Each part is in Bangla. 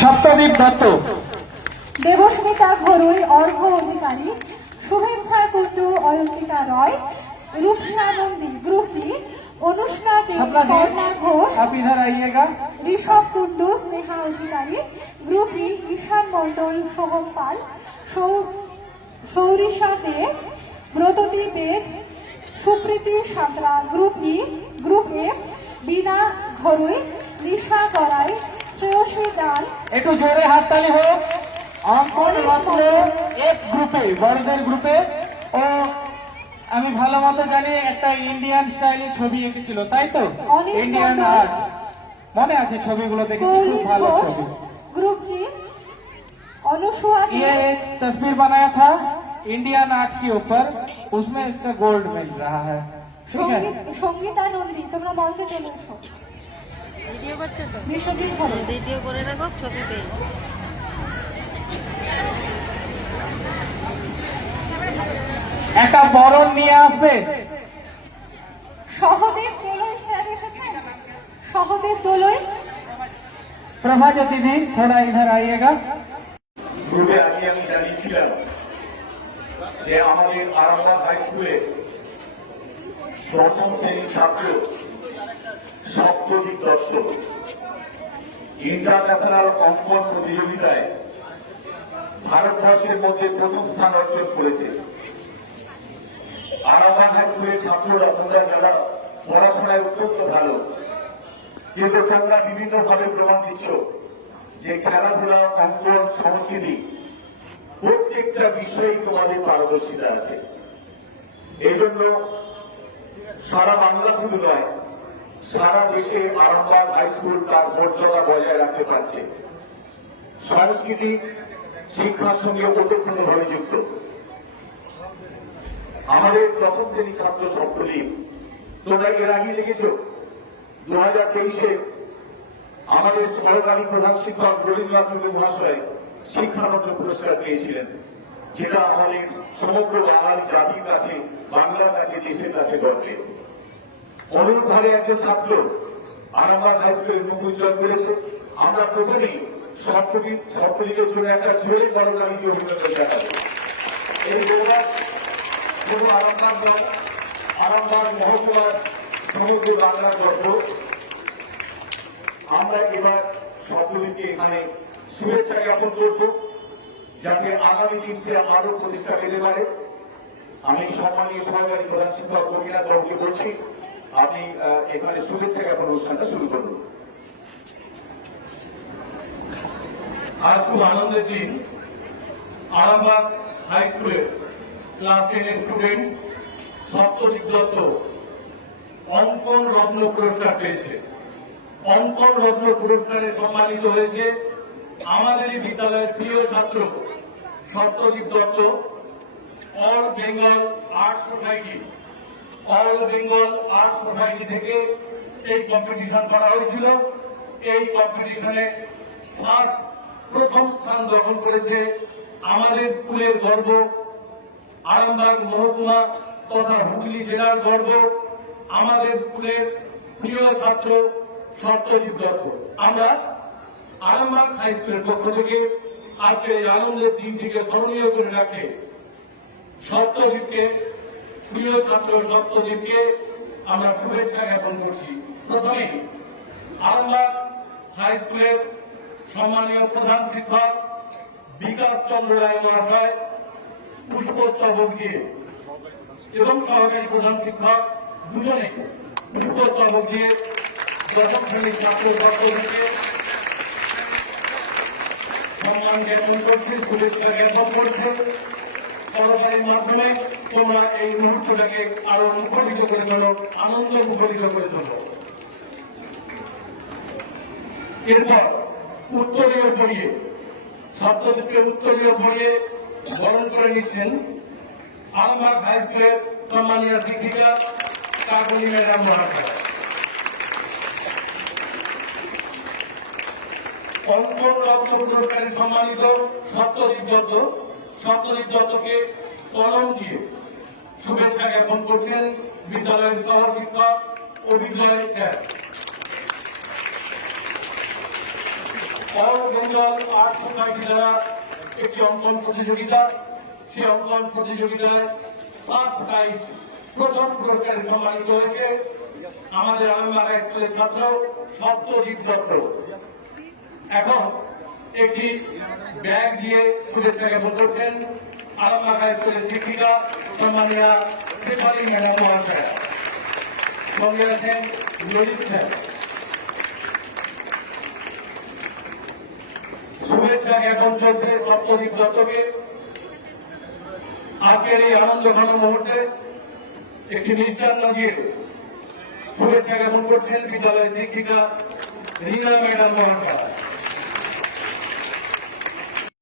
সপ্তদীপ দত্ত, দেবস্মিতা ঘরুই, অর্ঘ অধিকারী, শুভেচ্ছা কুণ্ডু, অয়ন্তিকা রয়, রূপসা নন্দী, গ্রুপ টি, অনুষ্ণা দে, কর্ণা ঘোষ, आप इधर आइएगा। Rishabh Kundu, Sneha Adhikari, group E, Ishan Mondal, Soham Pal, Sourisha De, Brototi Bej, Supriti Santra, group E, group F, Bina Gharui, Nisha Gorai, Shreyasi Dan. একটু জোরে হাততালি হোক। অঙ্কন রত্ন এক গ্রুপে, বড়দের গ্রুপে। ও আমি ভালো মতো জানি একটা ইন্ডিয়ান স্টাইলে ছবি এঁকেছিল, তাই তো? ইন্ডিয়ান আর্ট মনে আছে, ছবিগুলো দেখেছি, খুব ভালো ছবি। ग्रुप जी, अनुष्का दे, ये एक तस्वीर बनाया था इंडियन आर्ट के ऊपर, उसमें इसका गोल्ड मिल रहा है। ठीक है, সঙ্গীতা নন্দী, তোমরা মঞ্চে চলে এসো। ভিডিও করছো তো? বিশ্বজিৎ ঘরুই, ভিডিও করে রাখো, ছবি পেয়ে একটা বরণ নিয়ে আসবে। সহদেব দোলই স্যার এসেছেন। সহদেব দোলই, प्रभा दीदी थोड़ा इधर आइएगा। পূর্বে আগে আমি জানিয়েছিলাম যে আমাদের আরামবাগ হাই স্কুলে দশম শ্রেণীর ছাত্র সপ্তদীপ দত্ত ইন্টারন্যাশনাল অঙ্কন প্রতিযোগিতায় ভারতবর্ষের মধ্যে প্রথম স্থান অর্জন করেছে। আরামবাগ হাই স্কুলের ছাত্ররা তোমরা যারা পড়াশোনায় অত্যন্ত ভালো, কিন্তু তোমরা বিভিন্ন ভাবে প্রমাণ দিচ্ছ যে খেলাধুলা, অঙ্কন, সংস্কৃতি প্রত্যেকটা বিষয়ে তোমাদের পারদর্শিতা আছে। এই জন্য সারা বাংলা শুধু নয়, সারা দেশে আরামবাগ হাই স্কুল তার মর্যাদা বজায় রাখতে পারছে। সংস্কৃতি শিক্ষার সঙ্গে ওতপ্রোতভাবে যুক্ত। আমাদের দশম শ্রেণী ছাত্র সপ্তদীপ, তোমরা এর আগে লিখেছ 2023-এ আমাদের সহকারী প্রধান শিক্ষক রবীন্দ্রনাথ মহাশয় শিক্ষারত্ন পুরস্কার পেয়েছিলেন, যেটা আমাদের সমগ্র বাঙালি জাতির কাছে, বাংলার কাছে, দেশের কাছে গর্বের। অনুরূপভাবে একজন ছাত্র আরামবাগ হাই স্কুলের মুখ উজ্জ্বল করেছে। আমরা প্রথমেই সপ্তদীপের জন্য একটা জোরে করতালি দিয়ে অভিনন্দন জানাবো। এই গৌরব শুধু আরামবাগ নয়, আরামবাগ মহকুমার সমগ্র বাংলার গর্ব। আমরা এবার সপ্তদীপকে এখানে শুভেচ্ছা জ্ঞাপন করব, যাতে আগামী দিন সে আরো প্রতিষ্ঠা পেতে পারে। আমি সম্মানীয় সহকারী প্রধান শিক্ষক রবীন্দ্রনাথ বাবুকে বলছি, আপনি এখানে শুভেচ্ছা জ্ঞাপন অনুষ্ঠানটা শুরু করুন। আজ খুব আনন্দের দিন। আরামবাগ হাই স্কুলের ক্লাস 10 স্টুডেন্ট সপ্তদীপ দত্ত অঙ্কন রত্ন পুরস্কার পেয়েছে। অঙ্কন রত্ন পুরস্কারে সম্মানিত হয়েছে আমাদের এই বিদ্যালয়ের প্রিয় ছাত্র Saptadip Dutta. All Bengal art society, all Bengal art society থেকে এই কম্পিটিশন করা হয়েছিল। এই কম্পিটিশনে প্রথম স্থান দখল করেছে আমাদের স্কুলের গর্ব, আরামবাগ মহকুমা তথা হুগলি জেলার গর্ব, আমাদের স্কুলের প্রিয় ছাত্র সপ্তদীপ দত্ত। আমরা আরামবাগ হাই স্কুলের পক্ষ থেকে আজকের এই আনন্দের দিনটিকে স্মরণীয় করে রাখতে সপ্তদীপকে, প্রিয় ছাত্র সপ্তদীপকে আমরা শুভেচ্ছা জ্ঞাপন করছি। প্রথমে আরামবাগ হাই স্কুলের সম্মানীয় প্রধান শিক্ষক বিকাশ চন্দ্র রায় মহাশয় পুষ্পস্তবক দিয়ে এবং সহকারী প্রধান শিক্ষক দুজনে পুষ্পস্তবক দিয়ে দশম শ্রেণীর ছাত্র সপ্তদীপকে সম্মান জ্ঞাপন করছে, শুভেচ্ছা জ্ঞাপন করছে। সরকারের মাধ্যমে তোমরা এই মুহূর্তটাকে আরো মুখরিত করে তোলো, আনন্দ মুখরিত করে তোলো। এরপর উত্তরীয় পড়িয়ে সপ্তদীপকে উত্তরীয় পড়িয়ে বরণ করে নিচ্ছেন আরামবাগ হাই স্কুলের সম্মানীয় শিক্ষিকা কাকলি ম্যাডাম মহাশয়। অঙ্কন রত্ন পুরস্কারে সম্মানিত সপ্তদীপ দত্ত, সপ্তদীপ দত্তকে কলম দিয়ে শুভেচ্ছা জ্ঞাপন করছেন বিদ্যালয়ের সহ শিক্ষক ও বিদ্যালয়ের sir. All Bengal art society দ্বারা একটি অঙ্কন প্রতিযোগিতা। সেই অঙ্কন প্রতিযোগিতায় ফার্স্ট প্রাইজ প্রথম পুরস্কারে সম্মানিত হয়েছে আমাদের আরামবাগ হাই স্কুলের ছাত্র সত্যজিৎ দত্ত। এখন একটি ব্যাগ দিয়ে শুভেচ্ছা জ্ঞাপন করছেন আরামবাগ হাই স্কুলের শিক্ষিকা সম্মানীয়া শেফালী ম্যাডাম মহাশয়া। সঙ্গে আছেন ললিত স্যার। শুভেচ্ছা জ্ঞাপন চলছে সত্যজিৎ দত্তকে। আজকের এই আনন্দ ঘন মুহূর্তে একটি মিষ্টান্ন দিয়ে শুভেচ্ছা জ্ঞাপন করছেন বিদ্যালয়ের শিক্ষিকা রীনা ম্যাডাম মহাশয়া।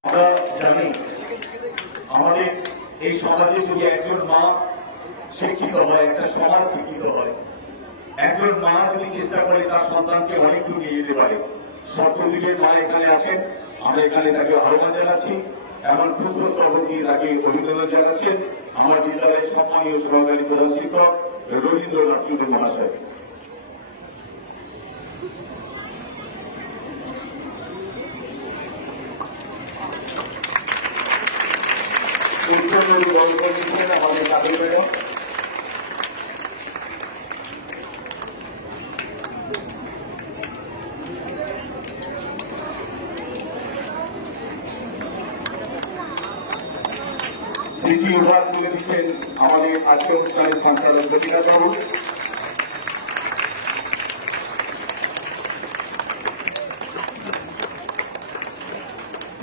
আমরা জানি আমাদের এই সমাজে যদি একজন মা শিক্ষিত হয়, একটা সমাজ শিক্ষিত হয়, একজন মা যদি চেষ্টা করে তার সন্তানকে অনেক দূর নিয়ে যেতে পারে। সত্যযুগের মা এখানে আসেন, আমরা এখানে তাকে আহ্বান জানাচ্ছি, এমন পুষ্পস্তবক দিয়ে তাকে অভিনন্দন জানাচ্ছেন আমার বিদ্যালয়ের সম্মানীয় সহকারী প্রধান শিক্ষক রবীন্দ্রনাথ চৌধুরী মহাশয়। আমাদের তাদের ম্যাডাম দ্বিতীয় বিভাগ তুলে দিচ্ছেন আমাদের আজকের অনুষ্ঠানের সঞ্চালক গোপীনাথ বাবু।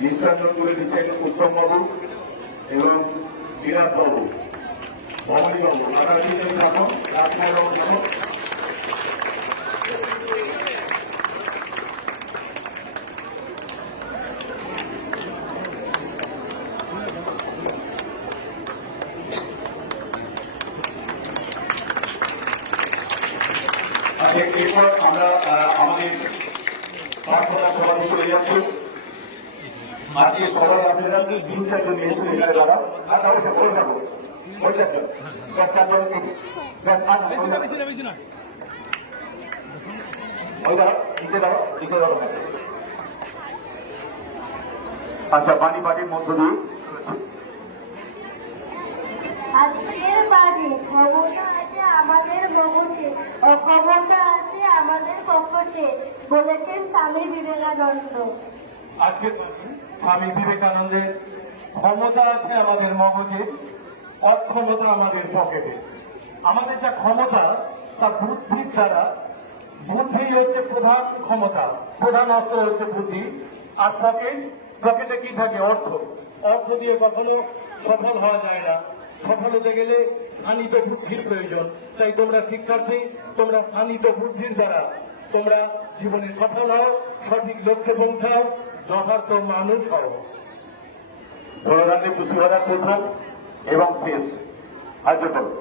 মিষ্টান্ন তুলে দিচ্ছেন উত্তম বাবু এবং বিরাট বাবু, ভবানী বাবু। আপনারা তিনজন থাকুন, রাজনাথ বাবু থাকুন। এরপর আমরা আমাদের প্রার্থনা সভাতে চলে যাচ্ছি। আজকে সবার আপনারা 3-4 জন এসে এখানে দাঁড়া। আচ্ছা ওইটা বলে থাকবো, আচ্ছা পানি পাটির মধ্য দিয়ে আজকের বাড়ি ক্ষমতা আছে আমাদের মগজে, অক্ষমতা আছে আমাদের কপটে, বলেছেন স্বামী বিবেকানন্দ। আজকে স্বামী বিবেকানন্দের ক্ষমতা আছে আমাদের মগজে, অক্ষমতা আমাদের পকেটে। আমাদের যা ক্ষমতা তা বুদ্ধির দ্বারা, বুদ্ধি হচ্ছে প্রধান ক্ষমতা, প্রধান অস্ত্র হচ্ছে বুদ্ধি। আর পকেটে কি থাকে? অর্থ। অর্থ দিয়ে কখনো সফল হওয়া যায় না। সফল হতে গেলে স্থানিত বুদ্ধির প্রয়োজন। তাই তোমরা শিক্ষার্থী, তোমরা স্থানিত বুদ্ধির দ্বারা তোমরা জীবনে সফল হও, সঠিক লক্ষ্যে পৌঁছাও, যথার্থ মানুষ হও। ধরাতে খুশি হওয়ার প্রথম এবং শেষ আজ করো।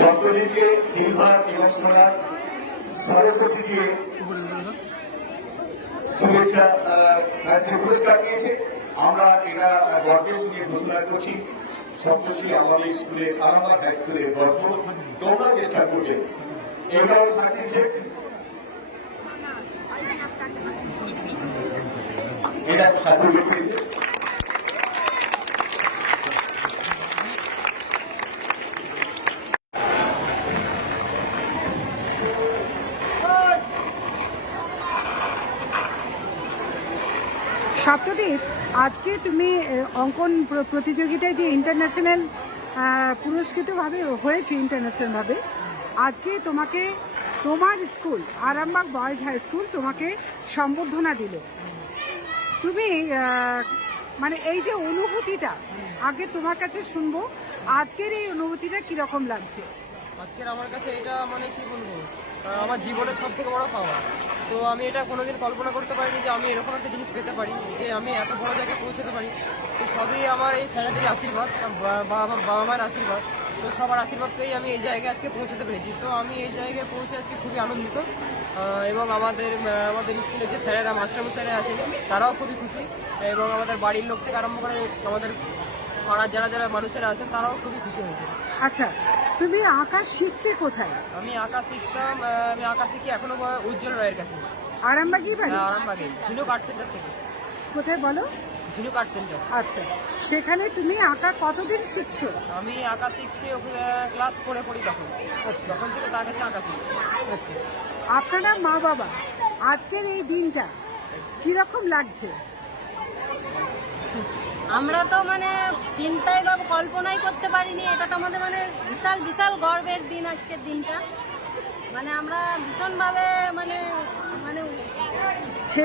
সকলকে সিলভার এবং সোনার সরস্বতী দিয়ে শুভেচ্ছা পুরস্কার দিয়েছে। আমরা এটা গর্বের সঙ্গে ঘোষণা করছি, সপ্তশী আমাদের স্কুলে আরামবাগ হাই স্কুলের গর্ব। তোমরা চেষ্টা করবে এটাও সার্টিফিকেট, এটা সার্টিফিকেট। সপ্তদ্বীপ, আজকে তুমি অঙ্কন প্রতিযোগিতায় যে ইন্টারন্যাশনাল পুরস্কৃতভাবে হয়েছে, ইন্টারন্যাশনালভাবে আজকে তোমাকে তোমার school Arambagh boys high school তোমাকে সম্বর্ধনা দিল, তুমি মানে এই যে অনুভূতিটা আগে তোমার কাছে শুনবো, আজকের এই অনুভূতিটা কিরকম লাগছে? আজকের আমার কাছে এটা মানে কি বলবো, আমার জীবনের সব থেকে বড় পাওয়া। তো আমি এটা কোনোদিন কল্পনা করতে পারিনি যে আমি এরকম একটা জিনিস পেতে পারি, যে আমি এত বড় জায়গায় পৌঁছাতে পারি। তো সবই আমার এই স্যারেদের আশীর্বাদ বা আমার বাবা মায়ের আশীর্বাদ। তো সবার আশীর্বাদ পেয়েই আমি এই জায়গায় আজকে পৌঁছাতে পেরেছি। তো আমি এই জায়গায় পৌঁছে আজকে খুবই আনন্দিত, এবং আমাদের স্কুলে যে স্যারেরা মাস্টারমশাইরা আছেন তারাও খুবই খুশি, এবং আমাদের বাড়ির লোক থেকে আরম্ভ করে আমাদের পাড়ার যারা যারা মানুষেরা আছেন তারাও খুবই খুশি হয়েছে। আচ্ছা, তুমি আঁকা শিখতে কোথায়? আমি আঁকা শিখতাম, আমি আঁকা শিখি এখনো উজ্জ্বল রায়ের কাছে, আরামবাগই বাড়ি? আরামবাগে ঝিনুক আর্ট সেন্টার থেকে। কোথায় বলো? ঝিনুক আর্ট সেন্টার। আচ্ছা, সেখানে তুমি আঁকা কতদিন শিখছো? আমি আঁকা শিখছি ক্লাস 4-এ পড়ি তখন, তখন থেকে তার কাছে আঁকা শিখছি। আচ্ছা, আপনারা মা বাবা আজকের এই দিনটা কিরকম লাগছে? আমরা তো মানে চিন্তায় বা কল্পনাই করতে পারিনি, এটা তো আমাদের মানে বিশাল বিশাল গর্বের দিন আজকের দিনটা। মানে আমরা ভীষণভাবে মানে মানে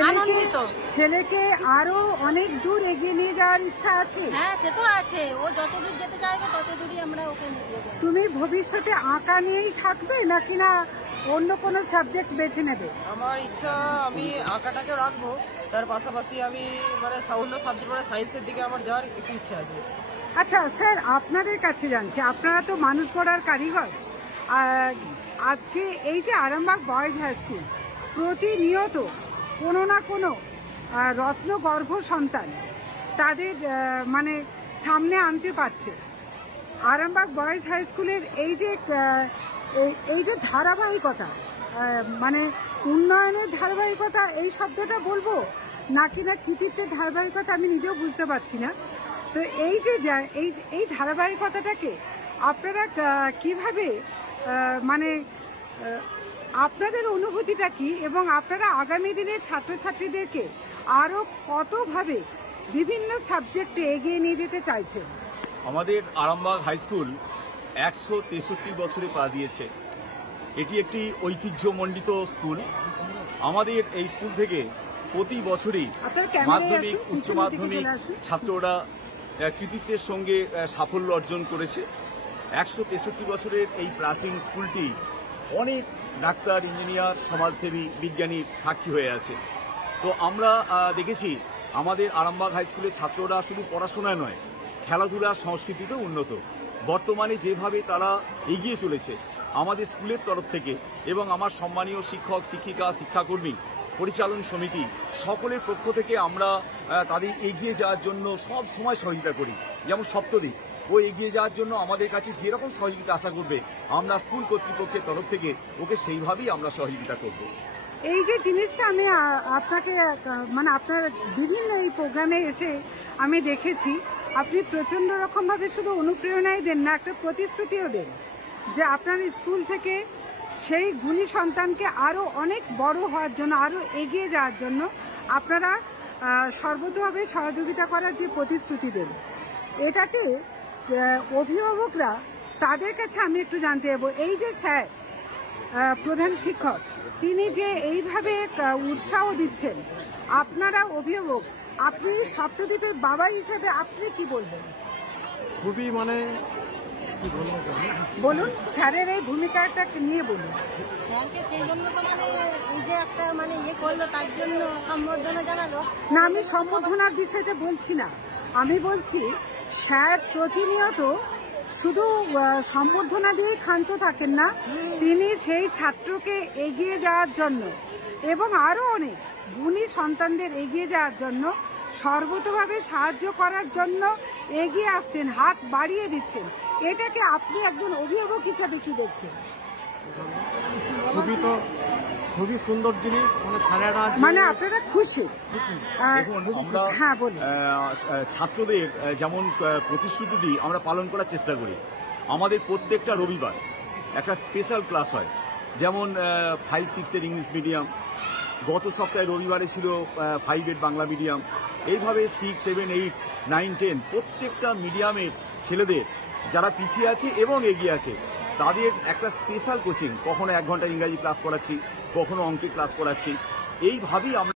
আনন্দিত। ছেলেকে আরো অনেক দূর এগিয়ে নিয়ে যাওয়ার ইচ্ছা আছে? হ্যাঁ, সে তো আছে, ও যত দূর যেতে চাইবে তত দূরই আমরা ওকে নিয়ে যাবো। তুমি ভবিষ্যতে আঁকা নিয়েই থাকবে নাকি না অন্য কোনো সাবজেক্ট বেছে নেবে? আমার ইচ্ছা আমি আঁকাটাকেও রাখবো, তার পাশাপাশি আমি মানে অন্য সাবজেক্ট মানে সায়েন্সের দিকে আমার যাওয়ার একটু ইচ্ছা আছে। আচ্ছা স্যার, আপনাদের কাছে জানছি, আপনারা তো মানুষ গড়ার কারিগর। আজকে এই যে আরামবাগ বয়েজ হাই স্কুল প্রতিনিয়ত কোনো না কোনো রত্নগর্ভ সন্তান তাদের মানে সামনে আনতে পারছে। আরামবাগ বয়েজ হাই স্কুলের এই যে ধারাবাহিকতা, মানে উন্নয়নের ধারাবাহিকতা, এই শব্দটা বলবো নাকি না কৃতিত্বের ধারাবাহিকতা আমি নিজেও বুঝতে পারছি না। তো এই যে এই ধারাবাহিকতাটাকে আপনারা কিভাবে মানে আপনাদের অনুভূতিটা কি, এবং আপনারা আগামী দিনে ছাত্রছাত্রীদেরকে আরও কতভাবে বিভিন্ন সাবজেক্টে এগিয়ে নিয়ে যেতে চাইছেন? আমাদের আরামবাগ হাই স্কুল 163 বছরে পা দিয়েছে। এটি একটি ঐতিহ্যমণ্ডিত স্কুল। আমাদের এই স্কুল থেকে প্রতি বছরই মাধ্যমিক উচ্চ মাধ্যমিক ছাত্ররা কৃতিত্বের সঙ্গে সাফল্য অর্জন করেছে। 163 বছরের এই প্রাচীন স্কুলটি অনেক ডাক্তার, ইঞ্জিনিয়ার, সমাজসেবী, বিজ্ঞানীর সাক্ষী হয়ে আছে। তো আমরা দেখেছি আমাদের আরামবাগ হাই স্কুলের ছাত্ররা শুধু পড়াশোনায় নয়, খেলাধুলা, সংস্কৃতিতেও উন্নত। বর্তমানে যেভাবে তারা এগিয়ে চলেছে, আমাদের স্কুলের তরফ থেকে এবং আমার সম্মানীয় শিক্ষক, শিক্ষিকা, শিক্ষাকর্মী, পরিচালন সমিতি সকলের পক্ষ থেকে আমরা তাদের এগিয়ে যাওয়ার জন্য সব সময় সহযোগিতা করি। যেমন সপ্তদিক ও এগিয়ে যাওয়ার জন্য আমাদের কাছে যেরকম সহযোগিতা আশা করবে, আমরা স্কুল কর্তৃপক্ষের তরফ থেকে ওকে সেইভাবেই আমরা সহযোগিতা করব। এই যে জিনিসটা আমি আপনাকে মানে আপনার বিভিন্ন এই প্রোগ্রামে এসে আমি দেখেছি, আপনি প্রচণ্ড রকমভাবে শুধু অনুপ্রেরণাই দেন না, একটা প্রতিশ্রুতিও দেন যে আপনার স্কুল থেকে সেই গুণী সন্তানকে আরও অনেক বড় হওয়ার জন্য, আরও এগিয়ে যাওয়ার জন্য আপনারা সর্বতভাবে সহযোগিতা করার যে প্রতিশ্রুতি দেন। এটাতে অভিভাবকরা, তাদের কাছে আমি একটু জানতে চাইব, এই যে স্যার প্রধান শিক্ষক তিনি যে এইভাবে উৎসাহ দিচ্ছেন, আপনারা অভিভাবক, আপনি সপ্তদ্বীপের বাবা হিসেবে আপনি কি বলবেন? খুবই মানে বলুন, স্যারের এই ভূমিকাটা নিয়ে বলুন। স্যারকে সেই জন্য তো মানে এই যে একটা মানে ইয়ে করলো, তার জন্য সম্বর্ধনা জানালো। না, আমি সম্বর্ধনার বিষয়টা বলছি না, আমি বলছি স্যার প্রতিনিয়ত শুধু সম্বর্ধনা দিয়েই ক্ষান্ত থাকেন না, তিনি সেই ছাত্রকে এগিয়ে যাওয়ার জন্য এবং আরও অনেক গুণী সন্তানদের এগিয়ে যাওয়ার জন্য সর্বতভাবে সাহায্য করার জন্য এগিয়ে আসছেন, হাত বাড়িয়ে দিচ্ছেন। এটাকে আপনি একজন অভিভাবক হিসাবে কি দেখছেন? খুবই সুন্দর জিনিস, মানে স্যারেরা মানে আপনারা খুশি? দেখুন, আমরা হ্যাঁ বলুন। ছাত্রদের যেমন প্রতিশ্রুতি দিই, আমরা পালন করার চেষ্টা করি। আমাদের প্রত্যেকটা রবিবার একটা স্পেশাল ক্লাস হয়, যেমন 5-6-এর ইংলিশ মিডিয়াম, গত সপ্তাহে রবিবারে ছিল 5-এর বাংলা মিডিয়াম, এইভাবে 6, 7, 8, 9, 10 প্রত্যেকটা মিডিয়ামের ছেলেদের যারা পিছিয়ে আছে এবং এগিয়ে আছে তাদের একটা স্পেশাল কোচিং, কখনো 1 ঘন্টা ইংরাজি ক্লাস করাচ্ছি, কখনো অঙ্কের ক্লাস করাচ্ছি। এইভাবেই আমরা